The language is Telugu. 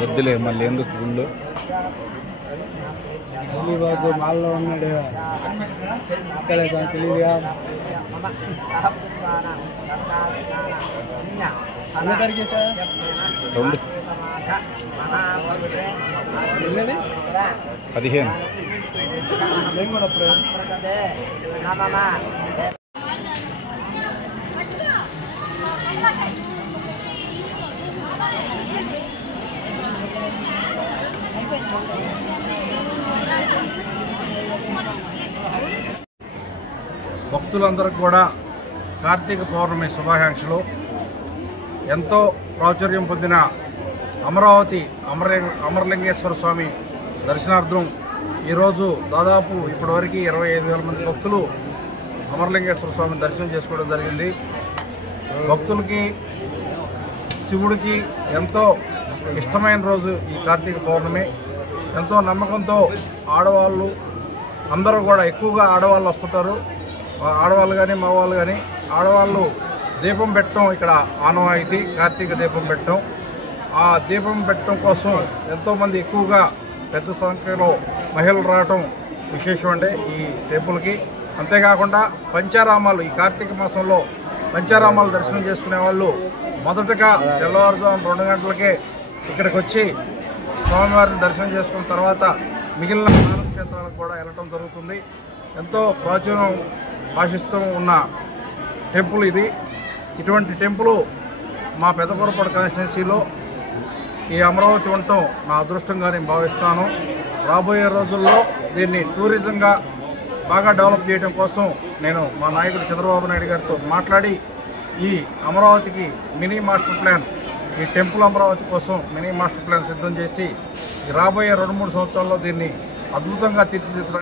వద్దులే మళ్ళీ ఎందుకు గుళ్ళు బాబు మాల్లో ఉన్నాడు ఇక్కడ తెలియదుగా రెండు 15 భక్తులందరికీ కూడా కార్తీక పౌర్ణమి శుభాకాంక్షలు. ఎంతో ప్రాచుర్యం పొందిన అమరావతి అమరలింగేశ్వర స్వామి దర్శనార్థం ఈరోజు దాదాపు ఇప్పటివరకు 25,000 మంది భక్తులు అమరలింగేశ్వర స్వామిని దర్శనం చేసుకోవడం జరిగింది. భక్తులకి శివుడికి ఎంతో ఇష్టమైన రోజు ఈ కార్తీక పౌర్ణమి. ఎంతో నమ్మకంతో ఆడవాళ్ళు అందరూ కూడా ఎక్కువగా ఆడవాళ్ళు వస్తుంటారు. ఆడవాళ్ళు కానీ మగవాళ్ళు కానీ ఆడవాళ్ళు దీపం పెట్టడం ఇక్కడ ఆనవాయితీ. కార్తీక దీపం పెట్టడం, ఆ దీపం పెట్టడం కోసం ఎంతోమంది ఎక్కువగా పెద్ద సంఖ్యలో మహిళలు రావటం విశేషం అండి ఈ టెంపుల్కి. అంతేకాకుండా పంచారామాలు ఈ కార్తీక మాసంలో పంచారామాలు దర్శనం చేసుకునే వాళ్ళు మొదటగా తెల్లవారుజాము 2 గంటలకే ఇక్కడికి వచ్చి స్వామివారిని దర్శనం చేసుకున్న తర్వాత మిగిలిన క్షేత్రాలకు కూడా వెళ్ళటం జరుగుతుంది. ఎంతో ప్రాచుర్యం ఆశిస్తూ ఉన్న టెంపుల్ ఇది. ఇటువంటి టెంపుల్ మా పెద్దపురపాడు కాన్స్టిట్యున్సీలో ఈ అమరావతి ఉండటం నా అదృష్టంగా నేను భావిస్తాను. రాబోయే రోజుల్లో దీన్ని టూరిజంగా బాగా డెవలప్ చేయడం కోసం నేను మా నాయకుడు చంద్రబాబు నాయుడు గారితో మాట్లాడి ఈ అమరావతికి మినీ మాస్టర్ ప్లాన్, ఈ టెంపుల్ అమరావతి కోసం మినీ మాస్టర్ ప్లాన్ సిద్ధం చేసి రాబోయే 2-3 సంవత్సరాల్లో దీన్ని అద్భుతంగా తీర్చిదిద్దడం